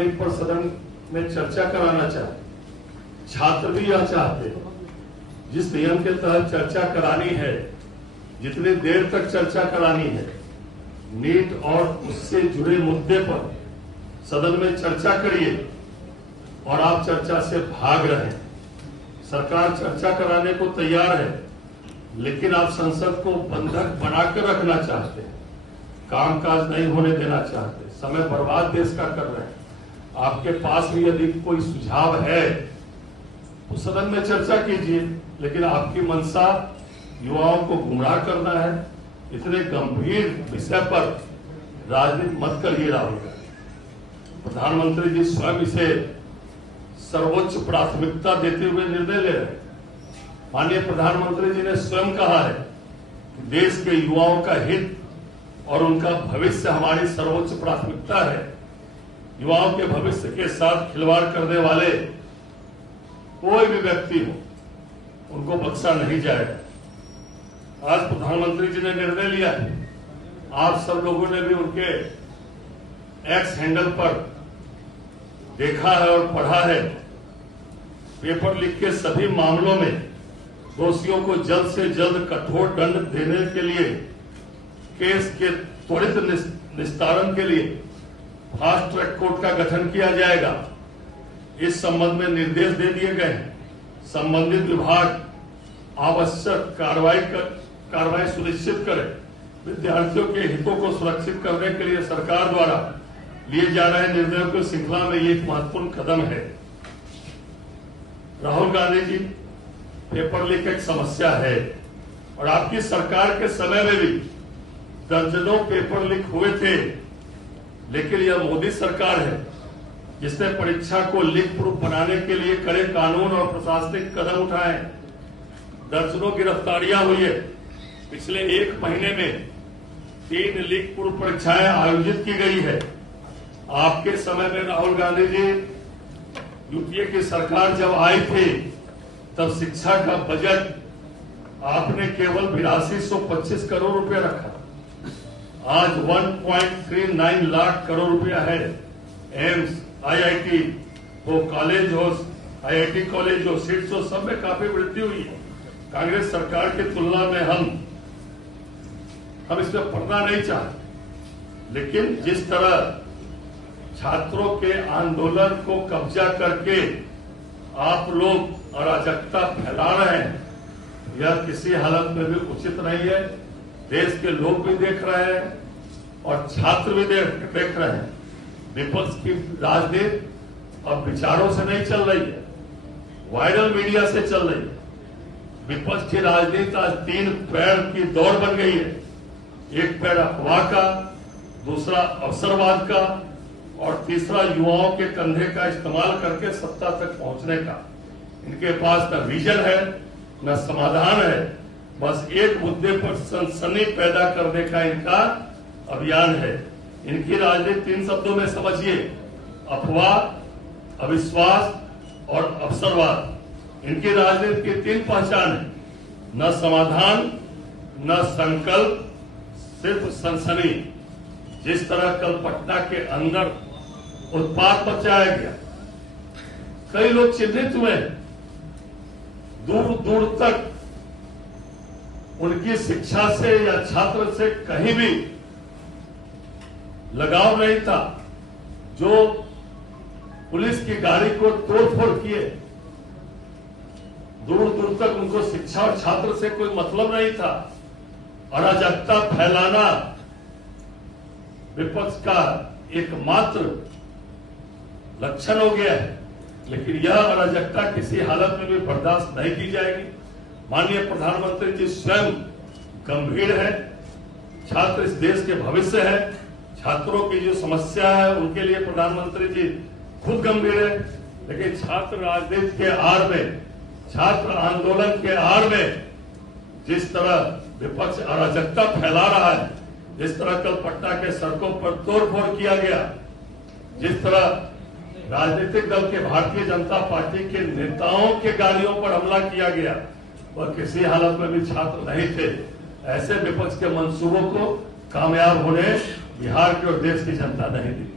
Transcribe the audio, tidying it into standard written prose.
NEET पर सदन में चर्चा कराना चाहते, छात्र भी यह चाहते हैं। जिस नियम के तहत चर्चा करानी है, जितनी देर तक चर्चा करानी है, नीट और उससे जुड़े मुद्दे पर सदन में चर्चा करिए और आप चर्चा से भाग रहे हैं। सरकार चर्चा कराने को तैयार है, लेकिन आप संसद को बंधक बनाकर रखना चाहते हैं, कामकाज नहीं होने देना चाहते, समय बर्बाद देश का कर रहे हैं। आपके पास भी यदि कोई सुझाव है तो सदन में चर्चा कीजिए, लेकिन आपकी मंशा युवाओं को गुमराह करना है। इतने गंभीर विषय पर राजनीति मत करिए राहुल गांधी। प्रधानमंत्री जी स्वयं इसे सर्वोच्च प्राथमिकता देते हुए निर्णय ले रहे हैं। माननीय प्रधानमंत्री जी ने स्वयं कहा है कि देश के युवाओं का हित और उनका भविष्य हमारी सर्वोच्च प्राथमिकता है। युवाओं के भविष्य के साथ खिलवाड़ करने वाले कोई भी व्यक्ति हो, उनको बख्शा नहीं जाएगा। आज प्रधानमंत्री जी ने निर्णय लिया है, आप सब लोगों ने भी उनके एक्स हैंडल पर देखा है और पढ़ा है। पेपर लीक के सभी मामलों में दोषियों को जल्द से जल्द कठोर दंड देने के लिए, केस के त्वरित निस्तारण के लिए फास्ट ट्रैक कोर्ट का गठन किया जाएगा। इस संबंध में निर्देश दे दिए गए हैं। संबंधित विभाग आवश्यक कार्रवाई सुनिश्चित करे। विद्यार्थियों के हितों को सुरक्षित करने के लिए सरकार द्वारा लिए जा रहे निर्णयों की श्रृंखला में ये एक महत्वपूर्ण कदम है। राहुल गांधी जी, पेपर लीक एक समस्या है और आपकी सरकार के समय में भी दर्जनों पेपर लीक हुए थे, लेकिन यह मोदी सरकार है जिसने परीक्षा को लीक प्रूफ बनाने के लिए कड़े कानून और प्रशासनिक कदम उठाए। दर्जनों गिरफ्तारियां हुई है। पिछले एक महीने में 3 लीक प्रूफ परीक्षाएं आयोजित की गई है। आपके समय में राहुल गांधी जी, यूपीए की सरकार जब आई थी, तब शिक्षा का बजट आपने केवल 8225 करोड़ रुपया रखा। आज 1.39 लाख करोड़ रुपया है। एम्स, आईआईटी हो, कॉलेज हो, आईआईटी कॉलेज हो, सीट्स हो, सब में काफी वृद्धि हुई है। कांग्रेस सरकार की तुलना में हम इसमें पढ़ना नहीं चाहते, लेकिन जिस तरह छात्रों के आंदोलन को कब्जा करके आप लोग अराजकता फैला रहे हैं, यह किसी हालत में भी उचित नहीं है। देश के लोग भी देख रहे हैं और छात्र भी देख रहे हैं। विपक्ष की राजनीति अब विचारों से नहीं चल रही है, वायरल मीडिया से चल रही है। विपक्ष की राजनीति आज 3 पैर की दौड़ बन गई है। एक पैर अफवाह का, दूसरा अवसरवाद का और तीसरा युवाओं के कंधे का इस्तेमाल करके सत्ता तक पहुंचने का। इनके पास न विजन है, न समाधान है, बस एक मुद्दे पर सनसनी पैदा करने का इनका अभियान है। इनकी राजनीति 3 शब्दों में समझिए: अफवाह, अविश्वास और अवसरवाद। इनकी राजनीति की 3 पहचान है: न समाधान, न संकल्प, सिर्फ सनसनी। जिस तरह कल पटना के अंदर उत्पात मचाया गया, कई लोग चिन्हित हुए, दूर दूर तक उनकी शिक्षा से या छात्र से कहीं भी लगाव नहीं था। जो पुलिस की गाड़ी को तोड़फोड़ किए, दूर दूर तक उनको शिक्षा और छात्र से कोई मतलब नहीं था। अराजकता फैलाना विपक्ष का एकमात्र लक्षण हो गया है, लेकिन यह अराजकता किसी हालत में भी बर्दाश्त नहीं की जाएगी। माननीय प्रधानमंत्री जी स्वयं गंभीर है। छात्र इस देश के भविष्य है। छात्रों की जो समस्या है उनके लिए प्रधानमंत्री जी खुद गंभीर है, लेकिन छात्र राजनीति के आड़ में, छात्र आंदोलन के आड़ में जिस तरह विपक्ष अराजकता फैला रहा है, जिस तरह कल पटना के सड़कों पर तोड़फोड़ किया गया, जिस तरह राजनीतिक दल के भारतीय जनता पार्टी के नेताओं के गाड़ियों पर हमला किया गया, वह किसी हालत में भी छात्र नहीं थे। ऐसे विपक्ष के मंसूबों को कामयाब होने बिहार के और देश की जनता नहीं दी।